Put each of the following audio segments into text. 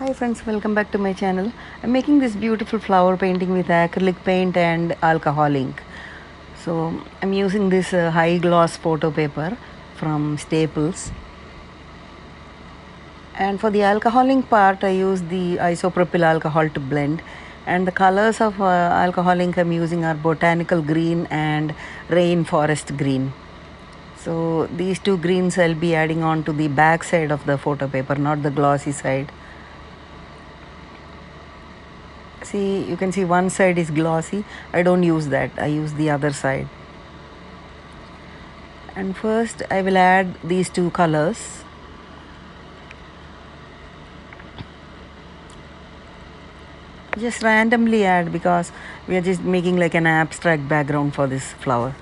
Hi friends, welcome back to my channel. I'm making this beautiful flower painting with acrylic paint and alcohol ink. So I'm using this high gloss photo paper from Staples. And for the alcohol ink part, I use the isopropyl alcohol to blend. And the colors of alcohol ink I'm using are botanical green and rainforest green. So these two greens I'll be adding on to the back side of the photo paper, not the glossy side. See, you can see one side is glossy. I don't use that. I use the other side. And first I will add these two colors. Just randomly add because we are just making like an abstract background for this flower.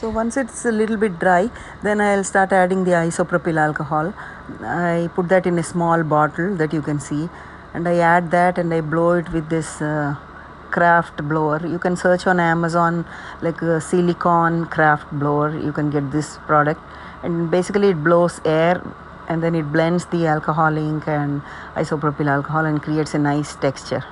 So once it's a little bit dry, then I'll start adding the isopropyl alcohol. I put that in a small bottle that you can see, and I add that and I blow it with this craft blower. You can search on Amazon like a silicone craft blower. You can get this product, and basically it blows air and then it blends the alcohol ink and isopropyl alcohol and creates a nice texture.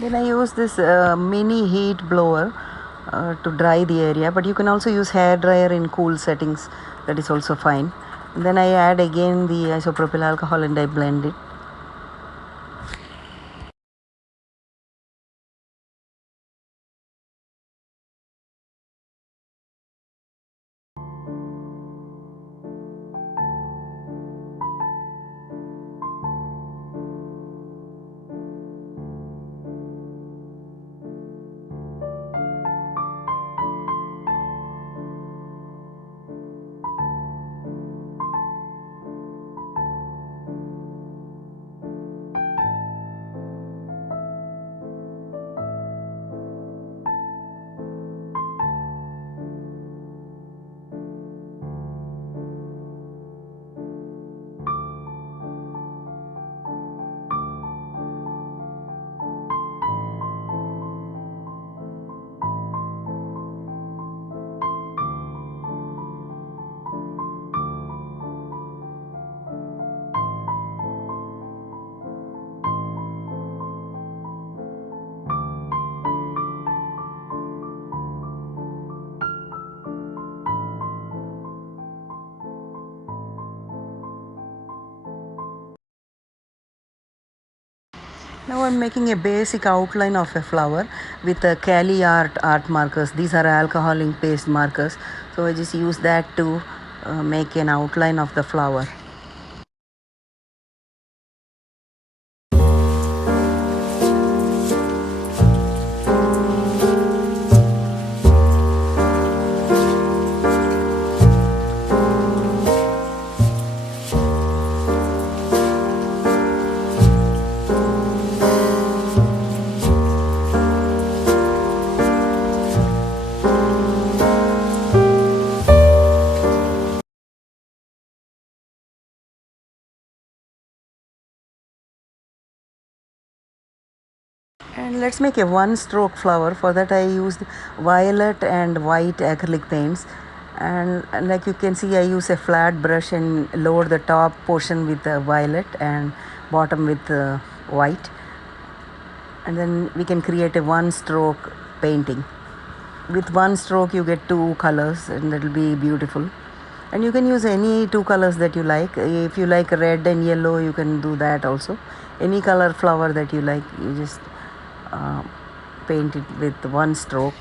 Then I use this mini heat blower to dry the area, but you can also use hair dryer in cool settings. That is also fine. And then I add again the isopropyl alcohol and I blend it. Now I'm making a basic outline of a flower with a Cali art markers. These are alcohol ink paste markers. So I just use that to make an outline of the flower. And let's make a one stroke flower. For that I used violet and white acrylic paints, and like you can see I use a flat brush and lower the top portion with violet and bottom with white, and then we can create a one stroke painting. With one stroke you get two colors and that will be beautiful. And you can use any two colors that you like. If you like red and yellow, you can do that also. Any color flower that you like, you just paint it with one stroke.